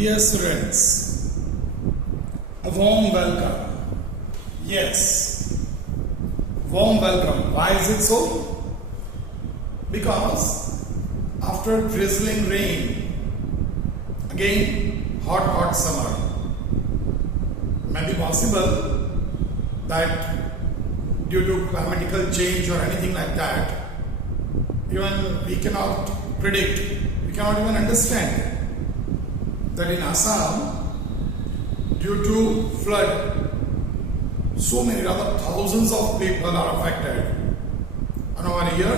Dear students, a warm welcome. Yes, warm welcome. Why is it so? Because after drizzling rain, again hot summer, may be possible that due to climatical change or anything like that, even we cannot predict, we cannot even understand that in Assam, due to flood, so many, rather thousands of people are affected. And over here,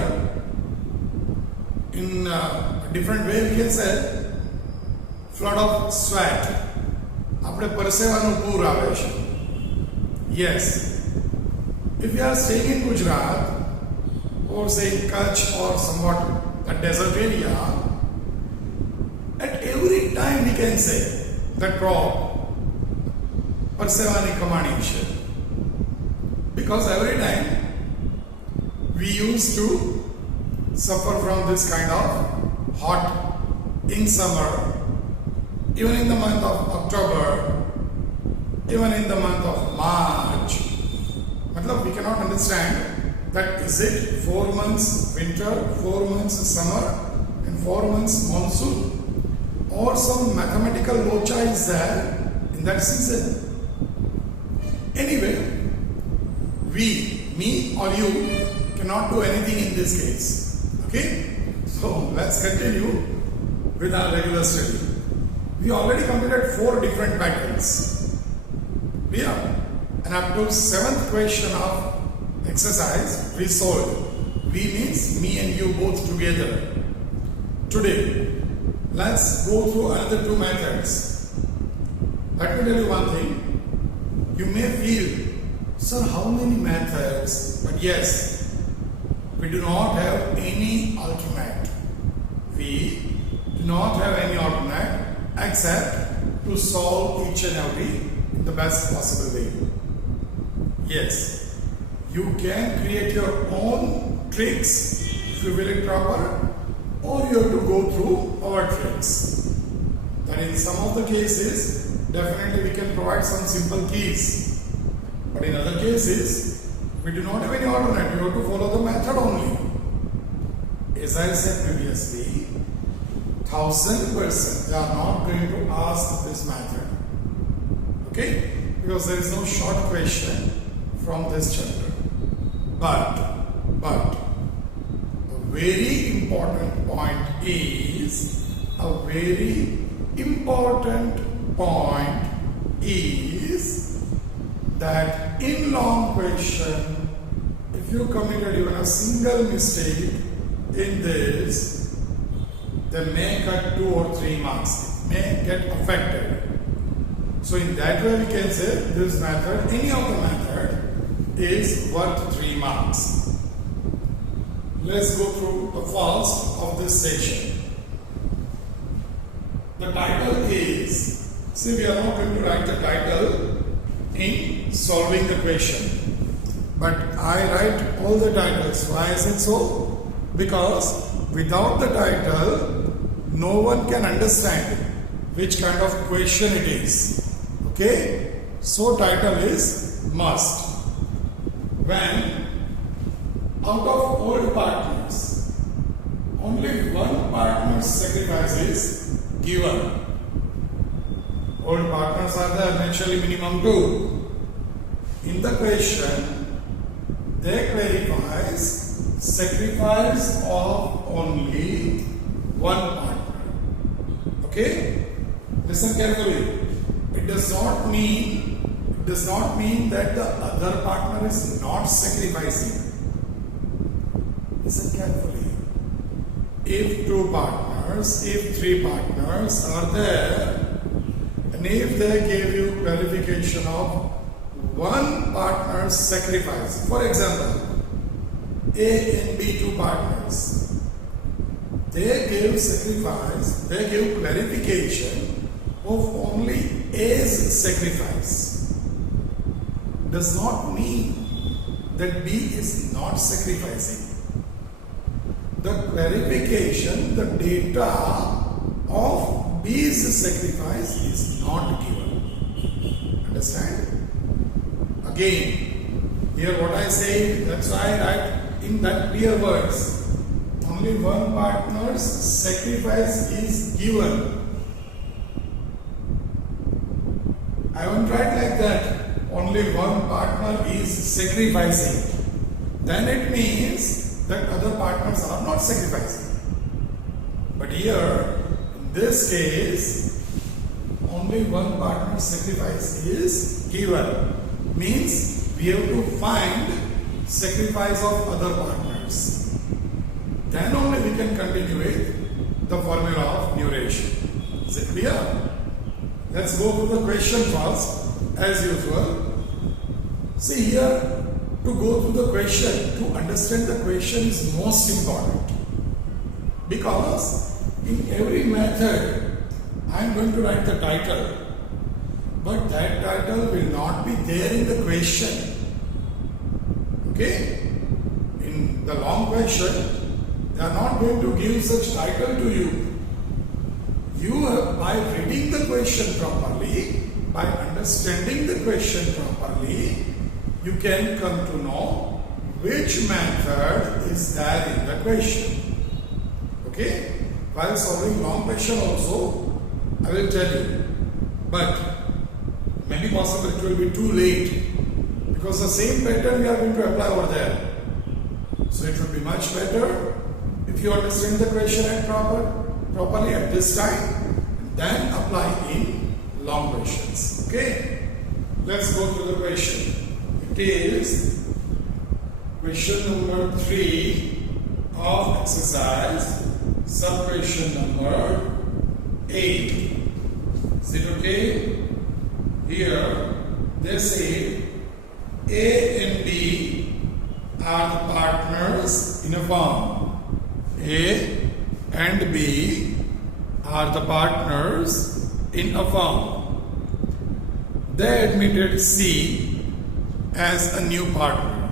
in a different way we can say, flood of sweat. આપણે પરસેવાનું પૂર આવે છે. Yes, if you are staying in Gujarat or say in Kutch or somewhat a desert area, at every time we can say that crop પરસેવાની કમાણી છે. Because every time we used to suffer from this kind of hot in summer, even in the month of October, even in the month of March. Matlab, we cannot understand that is it 4 months winter, 4 months summer and 4 months monsoon, or some mathematical locha is there in that season. Anyway, me or you cannot do anything in this case. Okay? So let's continue with our regular study. We already completed 4 different patterns. Yeah. And up to 7th question of exercise we solved. We means me and you both together. Today, let's go through another 2 methods. Let me tell you one thing. You may feel, sir, how many methods? But yes, we do not have any alternate. We do not have any alternate except to solve each and every in the best possible way. Yes, you can create your own tricks if you will it proper, or you have to go through our tricks. That in some of the cases, definitely we can provide some simple keys. But in other cases, we do not have any alternate. You have to follow the method only. As I said previously, 1000% they are not going to ask this method. Okay? Because there is no short question from this chapter. But a very important point is that in long question, if you committed even a single mistake in this, they may cut 2 or 3 marks. It may get affected. So in that way we can say this method, any of the method, is worth 3 marks. Let's go through the first of this section. The title is, see, we are not going to write the title in solving the question, but I write all the titles. Why is it so? Because without the title, no one can understand which kind of question it is. Okay? So title is must. When out of all partners, only one partner's sacrifice is given. All partners are there, naturally minimum 2. In the question, they clarifies sacrifice of only one partner. Okay? Listen carefully. It does not mean that the other partner is not sacrificing. Listen carefully. If 2 partners, if 3 partners are there, and if they give you clarification of one partner's sacrifice, for example, A and B 2 partners, they give clarification of only A's sacrifice. Does not mean that B is not sacrificing. The clarification, the data of B's sacrifice is not given. Understand? Again, here what I say, that's why I write in that clear words. Only one partner's sacrifice is given. I won't write like that. Only one partner is sacrificing. Then it means that other partners are not sacrificing. But here, in this case, only one partner's sacrifice is given. Means we have to find sacrifice of other partners. Then only we can continue with the formula of numeration. Is it clear? Let's go to the question first, as usual. See here, to go through the question, to understand the question is most important. Because in every method, I am going to write the title. But that title will not be there in the question. Okay? In the long question, they are not going to give such title to you. You have, by reading the question properly, by understanding the question properly, you can come to know which method is there in the question. Okay? While solving long question also, I will tell you. But maybe possible it will be too late, because the same pattern we are going to apply over there. So it will be much better if you understand the question properly at this time, then apply in long questions. Okay? Let's go to the question. It is question number 3 of exercise, sub question number 8. Is it okay? Here they say A and B are the partners in a firm. A and B are the partners in a firm. They admitted C as a new partner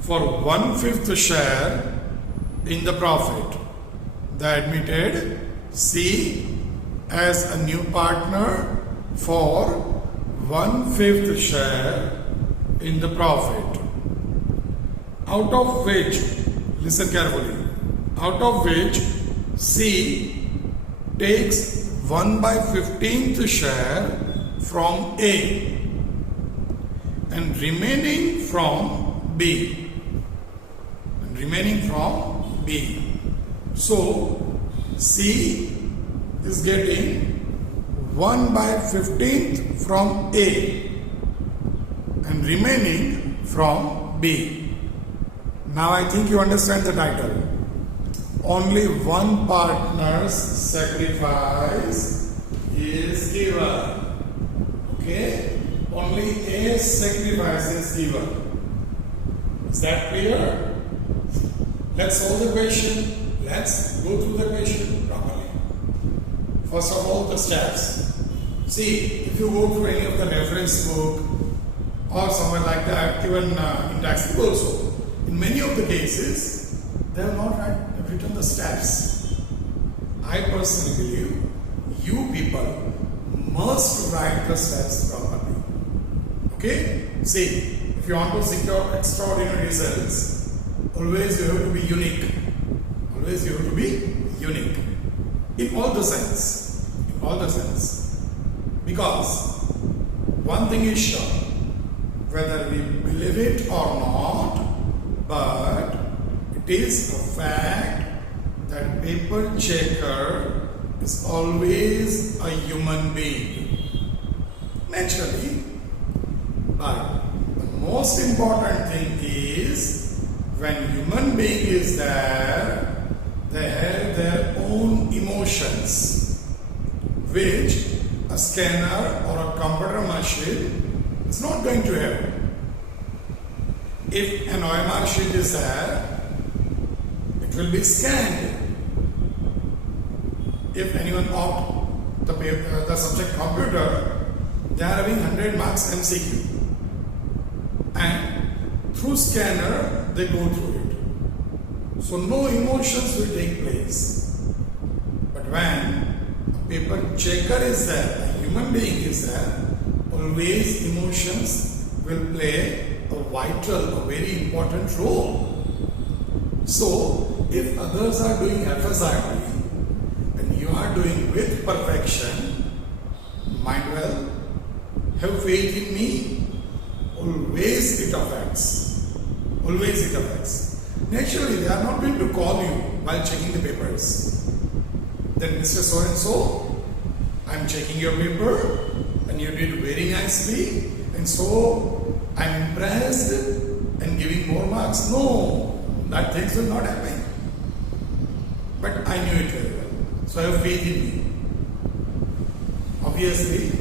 for 1/5 share in the profit. They admitted C as a new partner for 1/5 share in the profit. Out of which, listen carefully, out of which C takes 1/15 share from A and remaining from B. So C is getting 1/15 from A and remaining from B. Now I think you understand the title. Only one partner's sacrifice is given. Okay? Only a sacrifice is given. Is that clear? Let's solve the question. Let's go through the question properly. First of all, the steps. See, if you go through any of the reference book or somewhere like that, even in textbook also, in many of the cases, they have not written the steps. I personally believe you people must write the steps properly. Okay? See, if you want to secure extraordinary results, always you have to be unique. Always you have to be unique. In all the sense. In all the sense. Because one thing is sure, whether we believe it or not, but it is a fact that paper checker is always a human being. Naturally. But the most important thing is, when human being is there, they have their own emotions, which a scanner or a computer machine is not going to have. If an OMR sheet is there, it will be scanned. If anyone opt the subject computer, they are having 100 marks MCQ. And through scanner, they go through it. So no emotions will take place. But when a paper checker is there, a human being is there, always emotions will play a vital, a very important role. So, if others are doing FSRT and you are doing with perfection, mind well, have faith in me, always it affects. Always it affects. Naturally, they are not going to call you while checking the papers. Then Mr. So-and-so, I am checking your paper and you did very nicely and so I am impressed and giving more marks. No, that things will not happen. But I knew it very well. So I have faith in me. Obviously,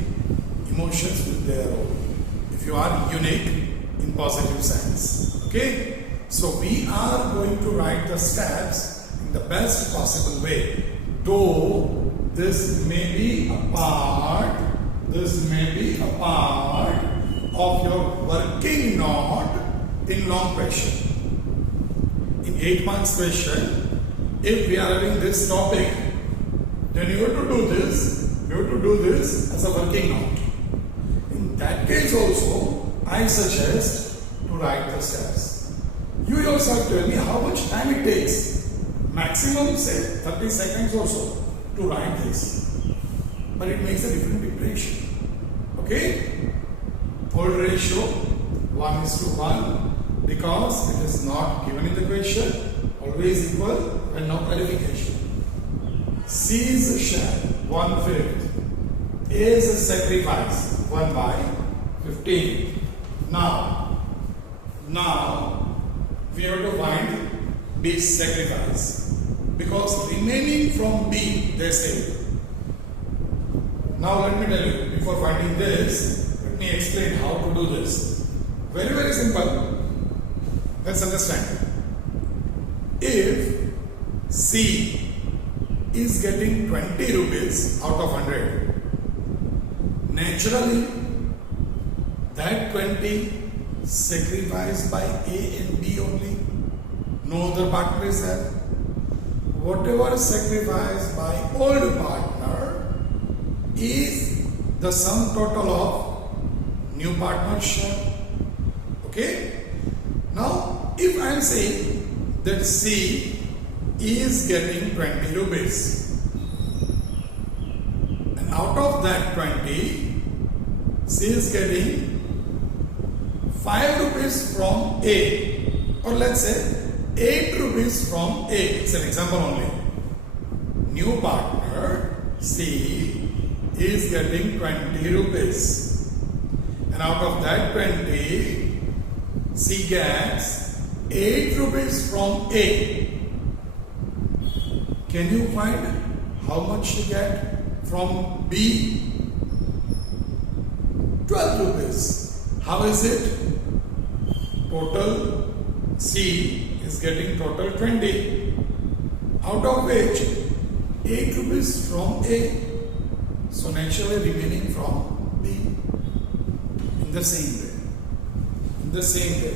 emotions will play a role. If you are unique in positive sense. Okay? So we are going to write the steps in the best possible way. Though this may be a part of your working note in long question. In 8 marks question, if we are having this topic, then you have to do this. You have to do this as a working note. In that case also, I suggest to write the steps. You yourself tell me how much time it takes. Maximum say 30 seconds or so to write this. But it makes a different impression. Okay? Fold ratio 1:1 because it is not given in the question. Always equal and no clarification. C is a share 1/5. A is a sacrifice 1/15. Now we have to find B's sacrifice because remaining from B they say. Now let me tell you, before finding this, let me explain how to do this. Very, very simple. Let's understand. If C is getting 20 rupees out of 100, naturally that 20 sacrificed by A and B only. No other partner is there. Whatever sacrificed by old partner is the sum total of new partner share. Okay? Now, if I am saying that C is getting 20 rupees and out of that 20, C is getting 5 rupees from A, or let's say 8 rupees from A. It's an example only. New partner C is getting 20 rupees. And out of that 20, C gets 8 rupees from A. Can you find how much she get from B? 12 rupees. How is it? Total C is getting total 20, out of which 8 rupees from A. So naturally remaining from B. In the same way,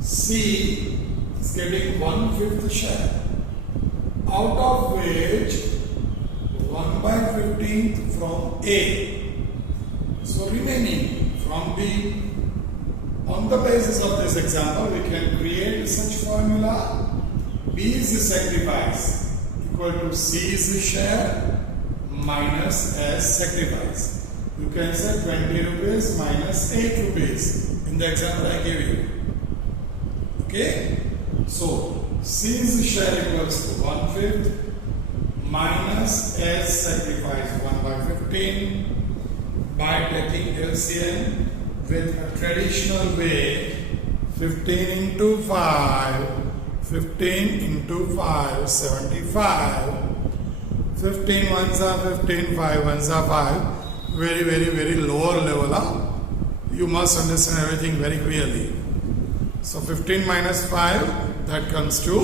C is getting 1/5 share, out of which 1/15 from A. So remaining from B. On the basis of this example, we can create such formula. B's sacrifice equal to C's share minus S sacrifice. You can say 20 rupees minus 8 rupees in the example I gave you. Okay? So, C's share equals to 1/5 minus S sacrifice 1/15 by taking LCM. With a traditional way, 15 into 5, 75. 15 ones are 15, 5 ones are 5. Very, very, very lower level. You must understand everything very clearly. So 15 minus 5, that comes to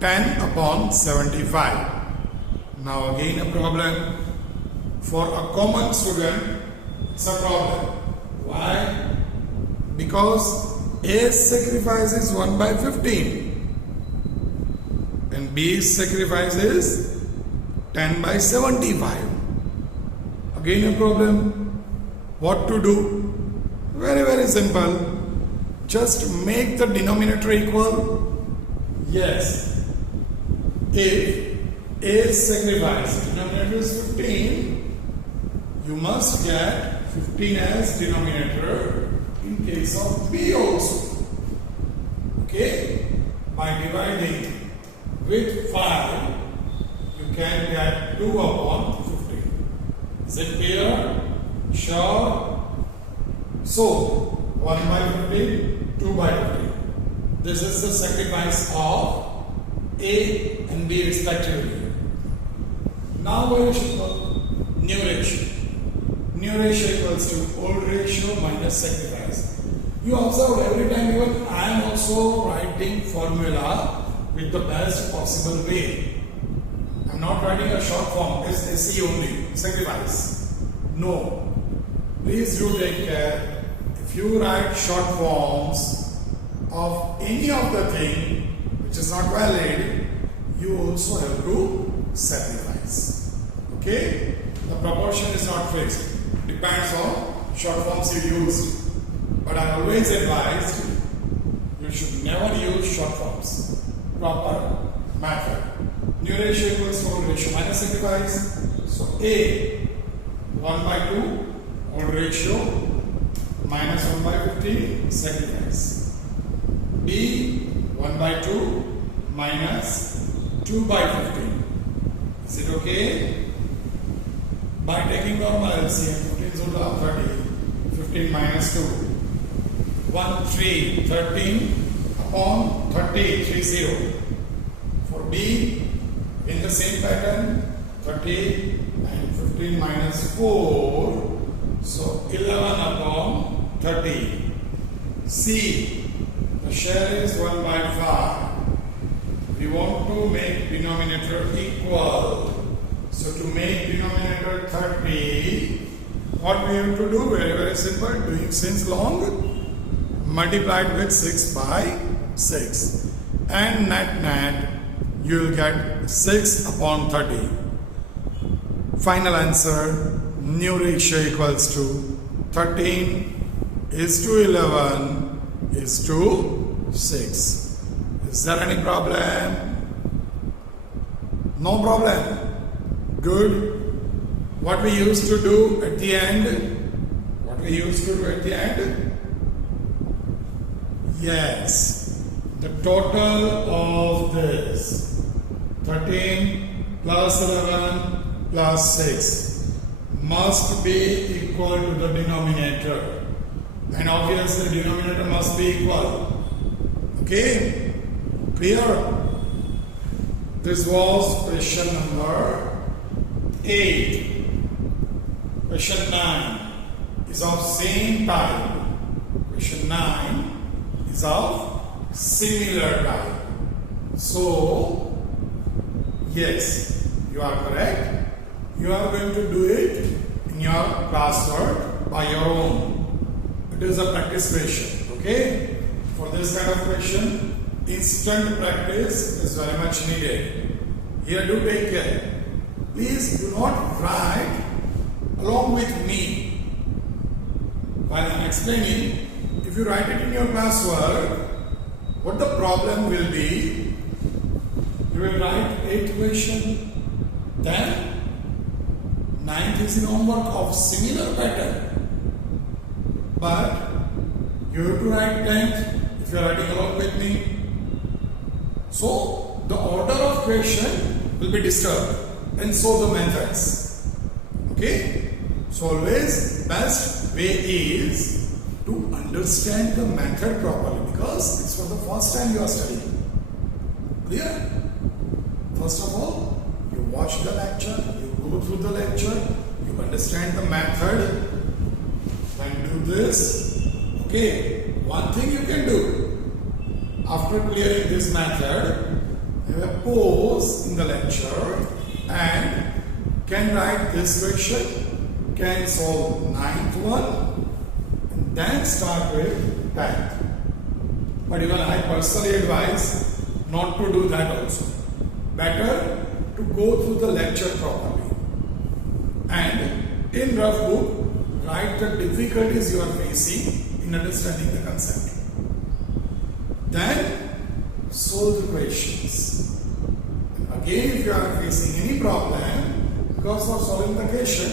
10 upon 75. Now again a problem. For a common student, it's a problem. Why? Because A's sacrifice is 1/15 and B's sacrifice is 10 by 75. Again a problem. What to do? Very simple. Just make the denominator equal. Yes. If A is sacrificed, denominator is 15, you must get 15 as denominator in case of B also. Okay? By dividing with 5, you can get 2 upon 15. Is it clear? Sure? So, 1 by 15, 2 by 15. This is the sacrifice of A and B respectively. Now very simple. New ratio. New ratio equals to old ratio minus sacrifice. You observe every time even I am also writing formula with the best possible way. I am not writing a short form, it's SC only, sacrifice. No. Please do take care. If you write short forms of any of the thing which is not valid, you also have to sacrifice. Okay? The proportion is not fixed. Depends on short forms you use. But I always advise you should never use short forms. Proper method. New ratio equals to old ratio minus sacrifice. So A 1 by 2 old ratio minus 1 by 15 sacrifice. B 1 by 2 minus 2 by 15. Is it okay? By taking normal LCM, 15 is 30, 15 minus 2. 1, 3, 13 upon 30, 3, 0. For B, in the same pattern, 30 and 15 minus 4. So 11 upon 30. C, the share is 1 by 5. We want to make denominator equal. So to make denominator 30, what we have to do? Very simple. Doing since long, multiplied with 6 by 6. And net, you will get 6 upon 30. Final answer, new ratio equals to 13 is to 11 is to 6. Is there any problem? No problem. Good. What we used to do at the end? What we used to do at the end? Yes. The total of this 13 plus 11 plus 6 must be equal to the denominator. And obviously denominator must be equal. Okay? Clear? This was question number 8. Question 9 is of same type. Question 9 is of similar type. So, yes, you are correct. You are going to do it in your classwork by your own. It is a practice question. Okay? For this kind of question, instant practice is very much needed. Here, do take care. Please do not write along with me while I am explaining. If you write it in your classwork, what the problem will be, you will write 8th question, then 9th is in homework of similar pattern. But you have to write 10th if you are writing along with me. So the order of question will be disturbed, and so the methods. Okay? So always best way is to understand the method properly, because it's for the first time you are studying. Clear? First of all, you watch the lecture, you go through the lecture, you understand the method, then do this. Okay, one thing you can do after clearing this method, have a pause in the lecture and can write this question, can solve 9th one, and then start with 10th. But even I personally advise not to do that also. Better to go through the lecture properly. And in rough book, write the difficulties you are facing in understanding the concept. Then solve the questions. Again, if you are facing any problem, because for solving the question,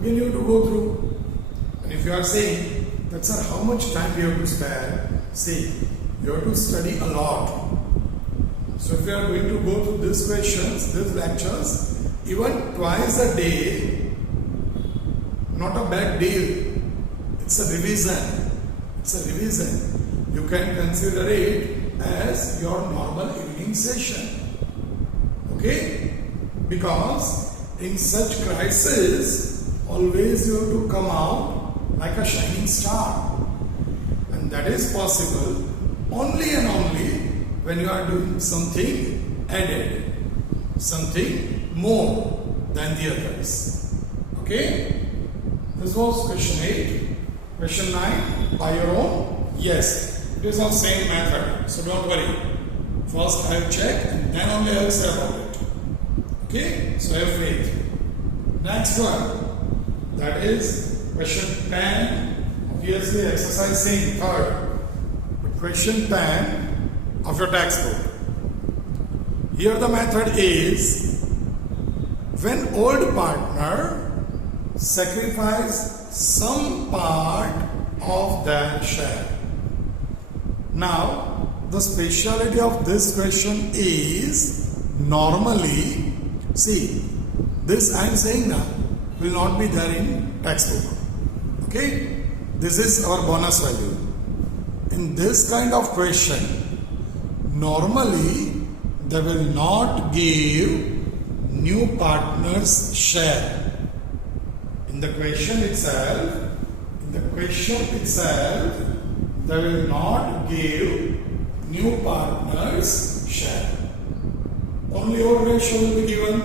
again you have to go through. And if you are saying that, sir, how much time we have to spare? See, you have to study a lot. So if you are going to go through these questions, these lectures, even twice a day, not a bad deal. It's a revision. It's a revision. You can consider it as your normal evening session. Okay? Because in such crisis, always you have to come out like a shining star. And that is possible only and only when you are doing something added, something more than the others. Okay? This was question 8. Question 9, by your own? Yes, it is on same method, so don't worry. First I will check and then only I will say about it. Okay? So have faith. Next one, that is question 10, obviously exercising third. Question 10 of your textbook. Here the method is when old partner sacrifice some part of their share. Now the speciality of this question is normally, see, this I am saying now will not be there in textbook. Okay, this is our bonus value. In this kind of question, normally they will not give new partner's share. In the question itself, they will not give new partner's share. Only old ratio will be given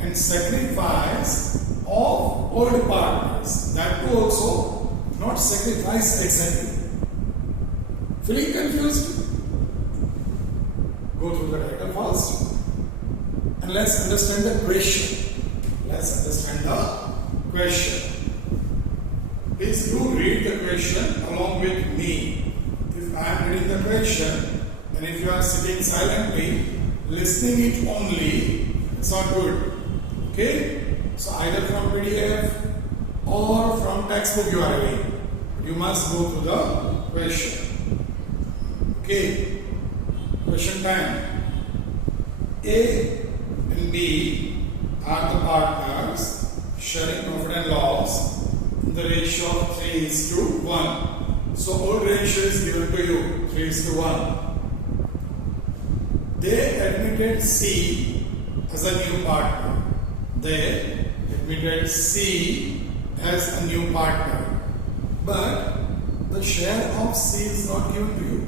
and sacrifice of old partners. That too also not sacrifice exactly. Feeling confused? Go through the title first and let's understand the question. Let's understand the question. Please do read the question along with me. If I am reading the question and if you are sitting silently, listening it only, it's not good. Okay? So either from PDF or from textbook you are reading. You must go through the question. Okay, question 10. A and B are the partners sharing profit and loss in the ratio of 3:1. So old ratio is given to you, 3:1. They admitted C as a new partner. They admitted C as a new partner. But the share of C is not given to you.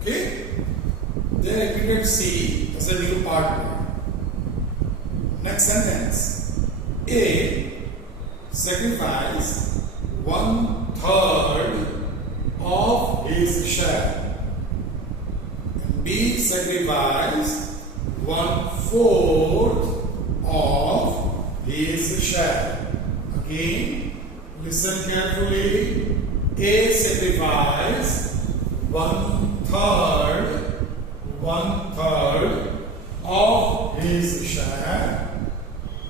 Okay? They admitted C as a new partner. Next sentence. A sacrificed 1/3 of his share. And B sacrificed 1/4 of his share. Again, listen carefully. A sacrificed 1/3 of his share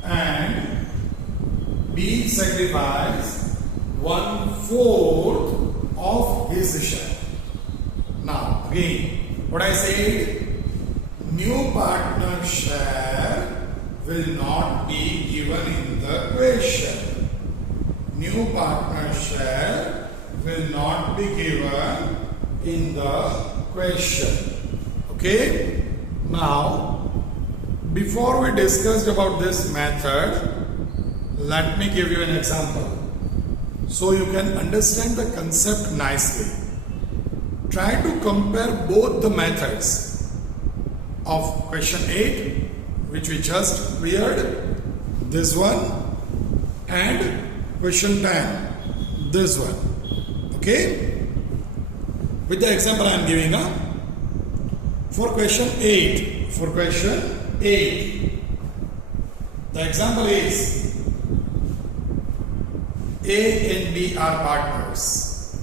and B sacrificed 1/4 of his share. Now again, what I said, new partner share will not be given in the question. New partner share will not be given in the question. Okay? Now, before we discussed about this method, let me give you an example so you can understand the concept nicely. Try to compare both the methods of question 8, which we just cleared, this one, and question 10, this one. Okay? With the example I am giving up. For question 8, 8. The example is A and B are partners.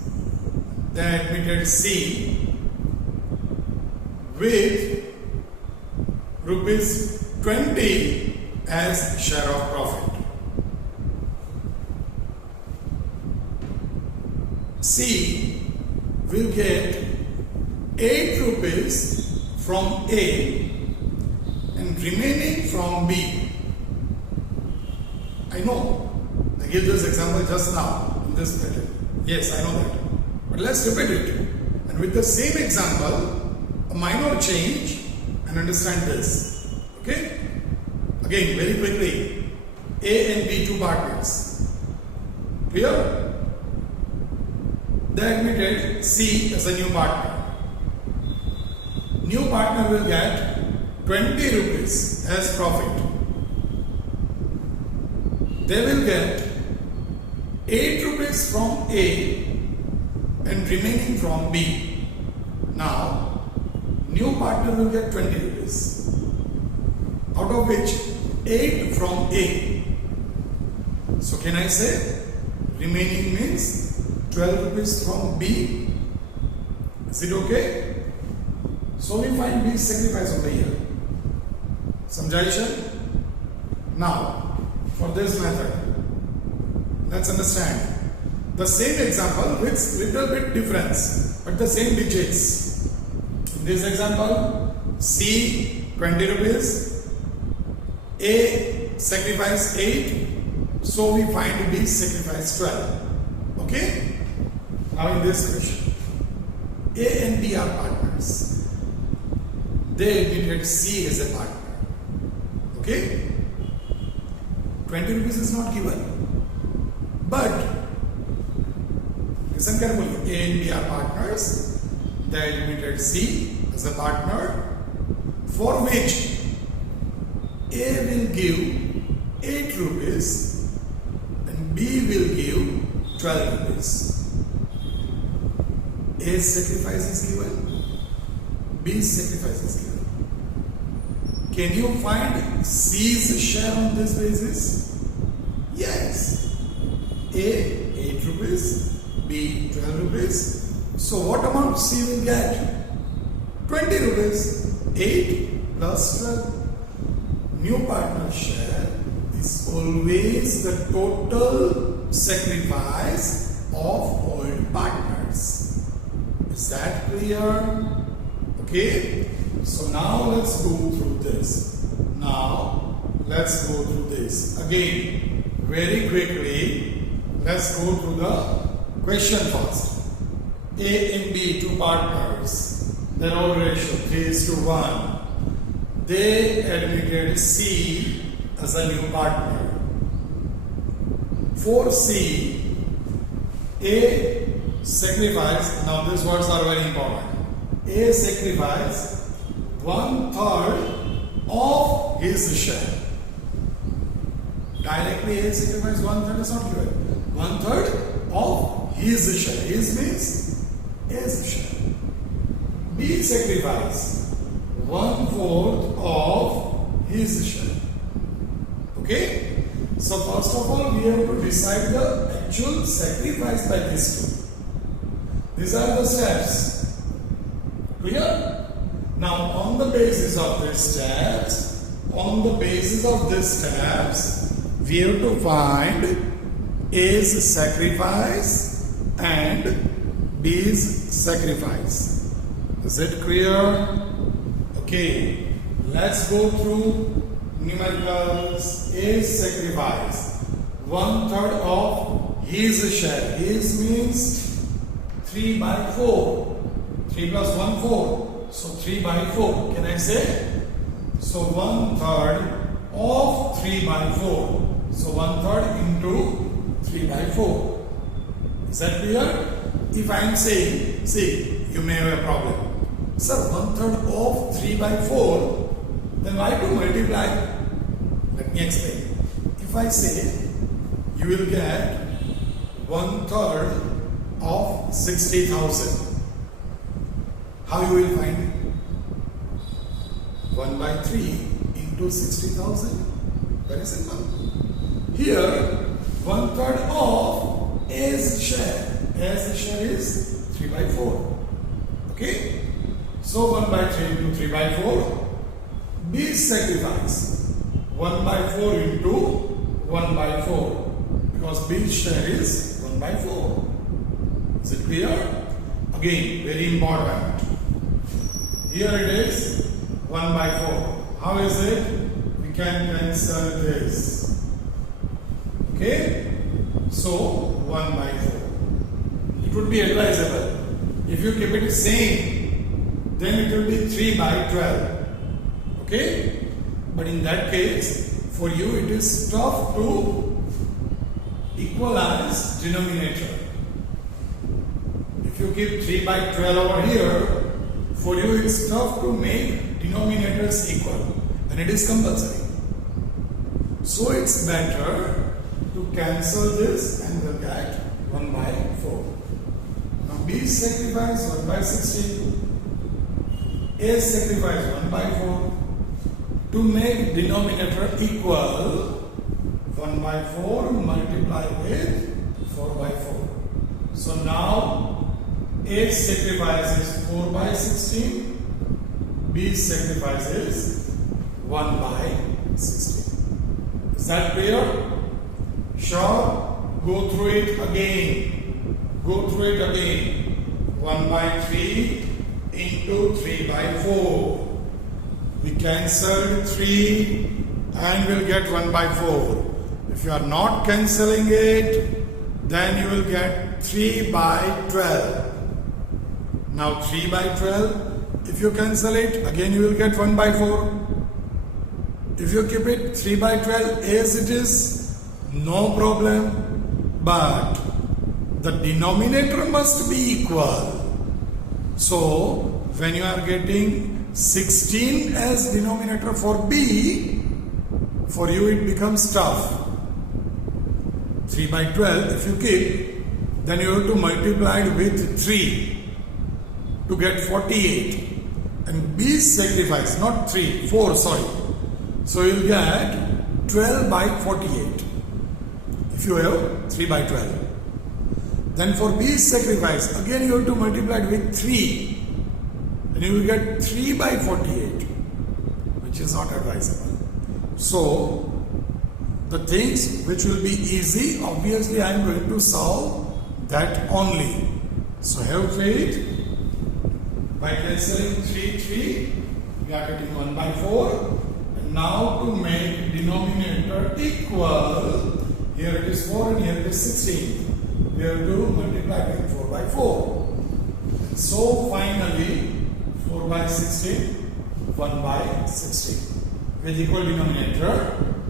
They admitted C with rupees 20 as share of profit. C will get 8 rupees from A and remaining from B. I know, I gave this example just now in this pattern. Yes, I know that. But let's repeat it. And with the same example, a minor change, and understand this. Okay? Again, very quickly. A and B, two partners. Clear? They admitted C as a new partner. New partner will get 20 rupees as profit. They will get 8 rupees from A and remaining from B. Now, new partner will get 20 rupees, out of which 8 from A. So can I say remaining means 12 rupees from B? Is it okay? So we find B's sacrifice over here. Samjhaishan? Now, for this method, let's understand the same example with little bit difference, but the same digits. In this example, C 20 rupees, A sacrifice 8, so we find B sacrifice 12. Okay? Now in this question, A and B are partners. They admitted C as a partner. Okay? 20 rupees is not given. But listen carefully. A and B are partners. They admitted C as a partner, for which A will give 8 rupees and B will give 12 rupees. A's sacrifice is given, B's sacrifice is given. Can you find C's share on this basis? Yes. A 8 rupees, B 12 rupees. So what amount C will get? 20 rupees. 8 plus 12. New partner share is always the total sacrifice of old partners. Is that clear? Okay. So now let's go through this. Now let's go through this. Again, very quickly, let's go through the question first. A and B, two partners. Their role ratio 3:1. They admitted C as a new partner. For C, A sacrificed, now these words are very important. A sacrificed 1/3 of his share. Directly A sacrificed 1/3 is not given. 1/3 of his share. His means A's share. B sacrificed 1/4 of his share. Okay? So first of all, we have to decide the actual sacrifice by these two. These are the steps. Clear? Now, on the basis of these steps, we have to find A's sacrifice and B's sacrifice. Is it clear? Okay, let's go through numericals. A's sacrifice 1/3 of his share. His means 3/4. 3 plus 1, 4. So 3/4. Can I say? So 1/3 of 3/4. So 1/3 into 3/4. Is that clear? If I am saying, see, you may have a problem. Sir, 1/3 of 3/4, then why to multiply? Let me explain. If I say you will get 1/3 of 60,000, how you will find it? 1/3 into 60,000. Very simple. Here, 1/3 of A's share. A's share is 3/4. Okay? So 1/3 into 3/4. B's sacrifice. 1/4 into 1/4. Because B's share is 1/4. Is it clear? Again, very important. Here it is 1/4. How is it? We can cancel this. Okay? So 1/4. It would be advisable. If you keep it same, then it will be 3/12. Okay? But in that case, for you it is tough to equalize denominator. If you keep 3/12 over here, for you it's tough to make denominators equal, and it is compulsory. So it's better to cancel this and we'll get 1/4. Now B sacrifice 1/16. A sacrifice 1/4. To make denominator equal, 1/4 multiplied with 4/4. So now A sacrifice is 4/16. B sacrifice is 1/16. Is that clear? Sure. Go through it again. Go through it again. 1/3 into 3/4. We cancel 3 and we'll get 1/4. If you are not cancelling it, then you will get 3/12. Now 3/12, if you cancel it, again you will get 1/4. If you keep it 3/12 as it is, no problem. But the denominator must be equal. So when you are getting 16 as denominator for B, for you it becomes tough. 3/12, if you keep, then you have to multiply it with 3 to get 48. And B sacrifice, not 3, 4, sorry. So you'll get 12/48 if you have 3/12. Then for B sacrifice, again you have to multiply it with 3. And you will get 3/48, which is not advisable. So the things which will be easy, obviously I am going to solve that only. So have faith. By cancelling 3, we are getting 1/4. And now to make denominator equal, here it is 4 and here it is 16. We have to multiply with 4/4. And so finally, 4/16, 1/16. With equal denominator,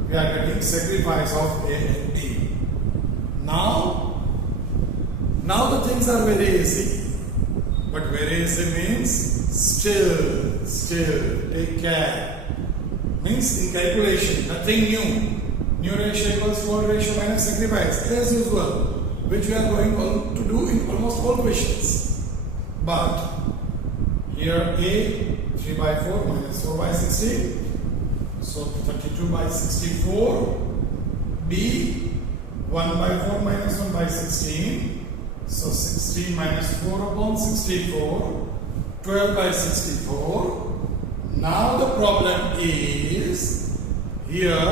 we are getting sacrifice of A and B. Now the things are very easy. But very easy means still take care. Means in calculation, nothing new. New ratio equals to old ratio minus sacrifice as usual, which we are going to do in almost all questions. But here A 3/4 minus 4/16, so 32/64. B 1/4 minus 1/16. So 16 minus 4/64, 12/64. Now the problem is, here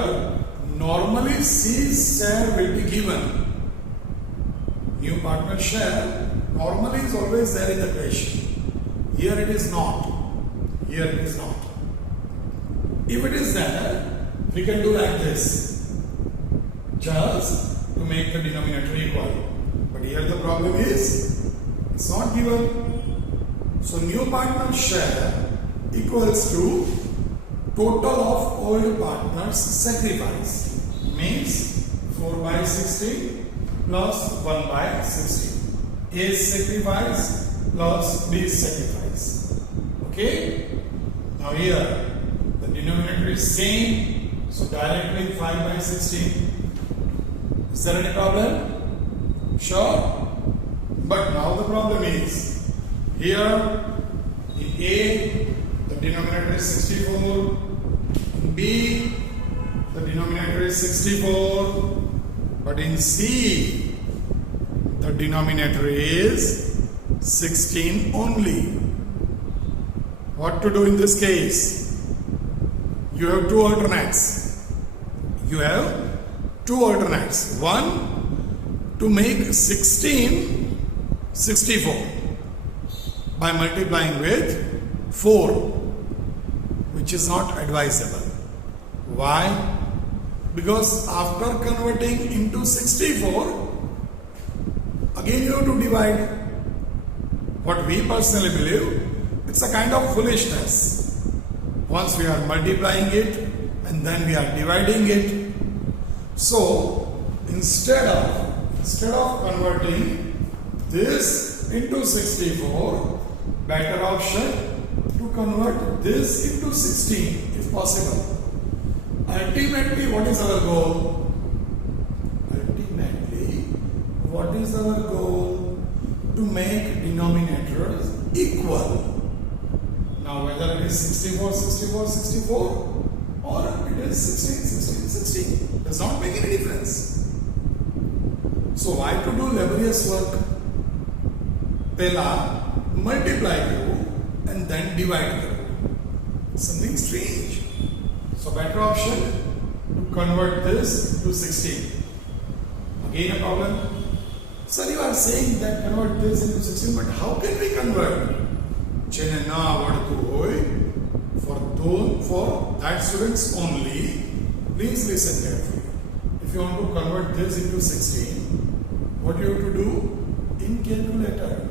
normally C's share will be given. New partner share normally is always there in the question. Here it is not. Here it is not. If it is there, we can do like this, just to make the denominator equal. But here the problem is, it's not given. So new partner share equals to total of old partners sacrifice. Means 4/16 plus 1/16. A's sacrifice plus B's sacrifice. Okay? Now here, the denominator is same. So directly 5/16. Is there any problem? Sure. But now the problem is, here in A, the denominator is 64. In B, the denominator is 64, but in C, the denominator is 16 only. What to do in this case? You have two alternates. You have two alternates. One, to make 16 64 by multiplying with 4, which is not advisable. Why? Because after converting into 64, again you have to divide. What we personally believe, it's a kind of foolishness. Once we are multiplying it and then we are dividing it. So instead of converting this into 64, better option to convert this into 16 if possible. Ultimately, what is our goal? To make denominators equal. Now whether it is 64, 64, 64 or it is 16, 16, 16 does not make any difference. So why to do laborious work? Pehla multiply karo and then divide karo. Something strange. So better option to convert this to 16. Again a problem. Sir, you are saying that convert this into 16, but how can we convert? For that students only, please listen carefully. If you want to convert this into 16, what you have to do? In calculator.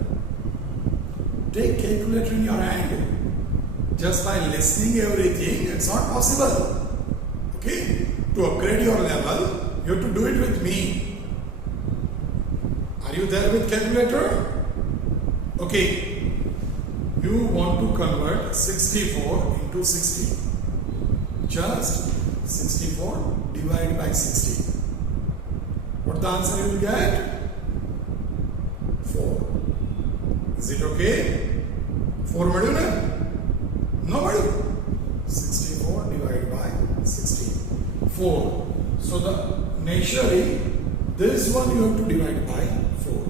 Take calculator in your hand. Just by listening everything, it's not possible. Okay? To upgrade your level, you have to do it with me. Are you there with calculator? Okay. You want to convert 64 into 16. Just 64 divided by 16. What the answer you will get? 4. Is it okay? 4 madu na? No madu. 64 divided by 16. 4. So the naturally, this one you have to divide by 4.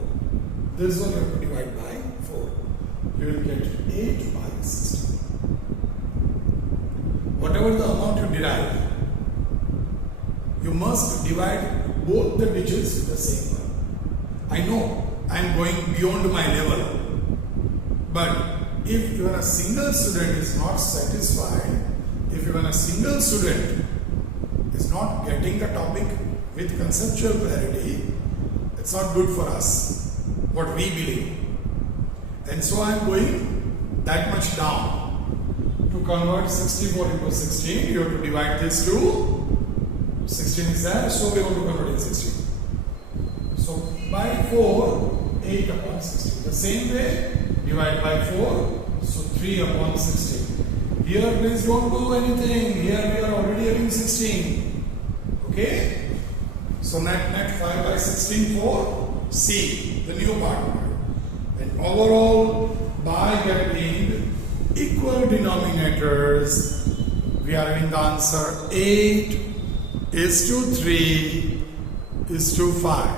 This one you have to divide by 4. You will get 8 by 16. Whatever the amount you derive, you must divide both the digits with the same one. I know I am going beyond my level, but if you are a single student is not satisfied, if you are a single student is not getting the topic with conceptual clarity, it's not good for us, what we believe. And so I am going that much down. To convert 64 into 16, you have to divide this to 16 is there, so we want to convert in 16. So by 4, 8 upon 16. The same way, divide by 4, so 3 upon 16. Here please don't do anything. Here we are already having 16. Okay? So net 5 by 16, 4. C, the new part. And overall, by getting equal denominators, we are having the answer 8 is to 3 is to 5.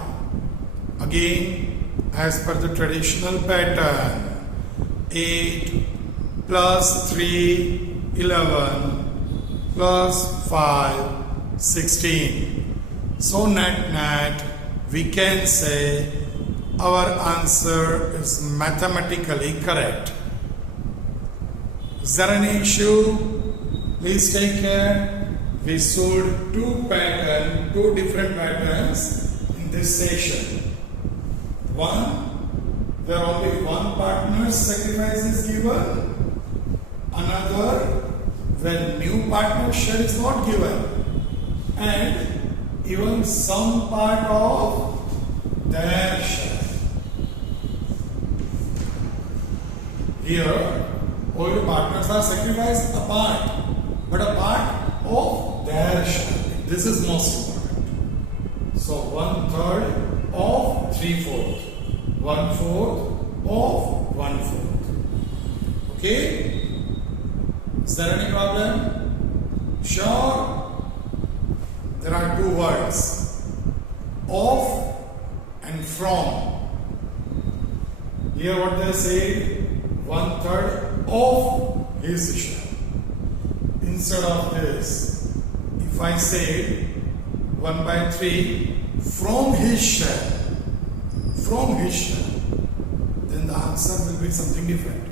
Again, as per the traditional pattern, 8 plus 3, 11 plus 5, 16. So net, we can say our answer is mathematically correct. Is there any issue? Please take care. We showed two different patterns in this session. One, where only one partner's sacrifice is given. Another, when new partner share is not given. And even some part of their share. Here, all the partners are sacrificed a part, but a part of their share. This is most important. So 1/3 of 3/4, 1/4 of 1/4. Okay? Is there any problem? Sure, there are two words, of and from. Here what they say, 1/3 of his share. Instead of this, if I say 1/3 from his share, then the answer will be something different.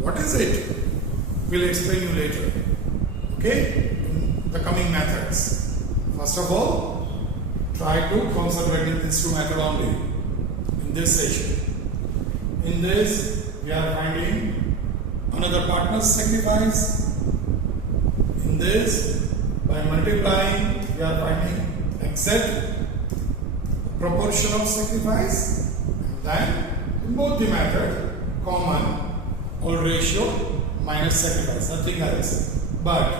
What is it? We'll explain you later. Okay? In the coming methods. First of all, try to concentrate in these two methods only in this session. In this, we are finding another partner's sacrifice. In this, by multiplying, we are finding exact proportion of sacrifice. And then, in both the method, common or ratio minus sacrifice, nothing else. But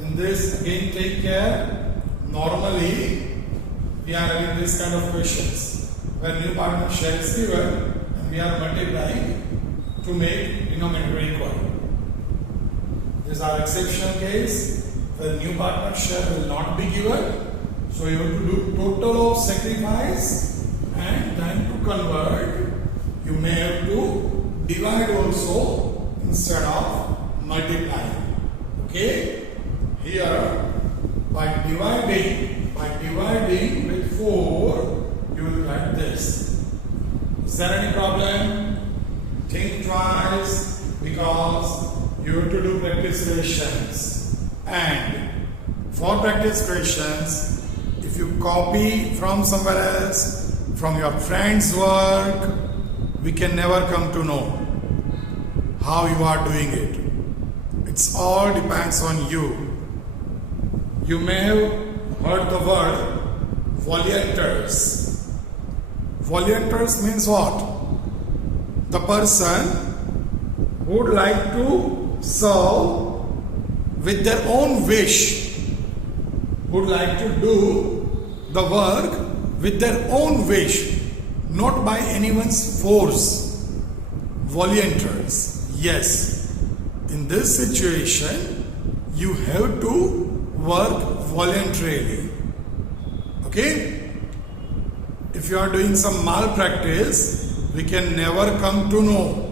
in this, again take care. Normally, we are having this kind of questions where new partner share is given and we are multiplying to make denominator equal. These are exceptional case where new partner share will not be given. So you have to do total of sacrifice and then to convert, you may have to divide also instead of multiplying. Okay? Here, by dividing with 4, you will get this. Is there any problem? Think twice because you have to do practice questions. And for practice questions, if you copy from somewhere else, from your friend's work, we can never come to know how you are doing it. It's all depends on you. You may have heard the word volunteers. Volunteers means what? The person who would like to serve with their own wish, would like to do the work with their own wish, not by anyone's force. Volunteers. Yes. In this situation, you have to work voluntarily. Okay? If you are doing some malpractice, we can never come to know.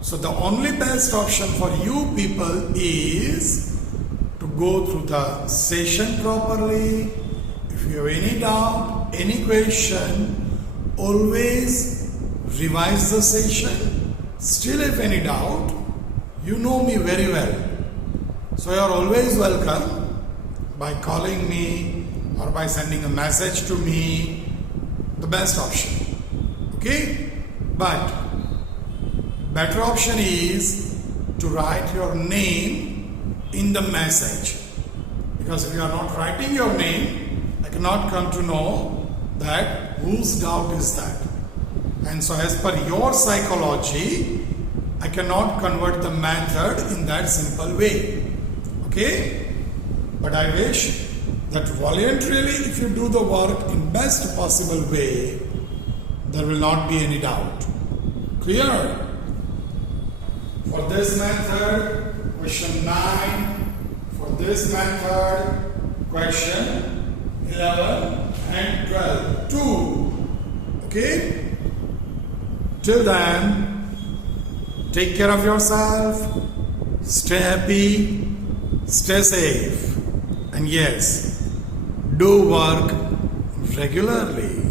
So the only best option for you people is to go through the session properly. If you have any doubt, any question, always revise the session. Still if any doubt, you know me very well. So you are always welcome by calling me or by sending a message to me, the best option. Okay? But better option is to write your name in the message. Because if you are not writing your name, I cannot come to know that whose doubt is that. And so as per your psychology, I cannot convert the method in that simple way. Okay? But I wish that voluntarily, if you do the work in best possible way, there will not be any doubt. Clear? For this method, question 9. For this method, question 11 and 12. 2. Okay? Till then, take care of yourself. Stay happy. Stay safe. And yes, do work regularly.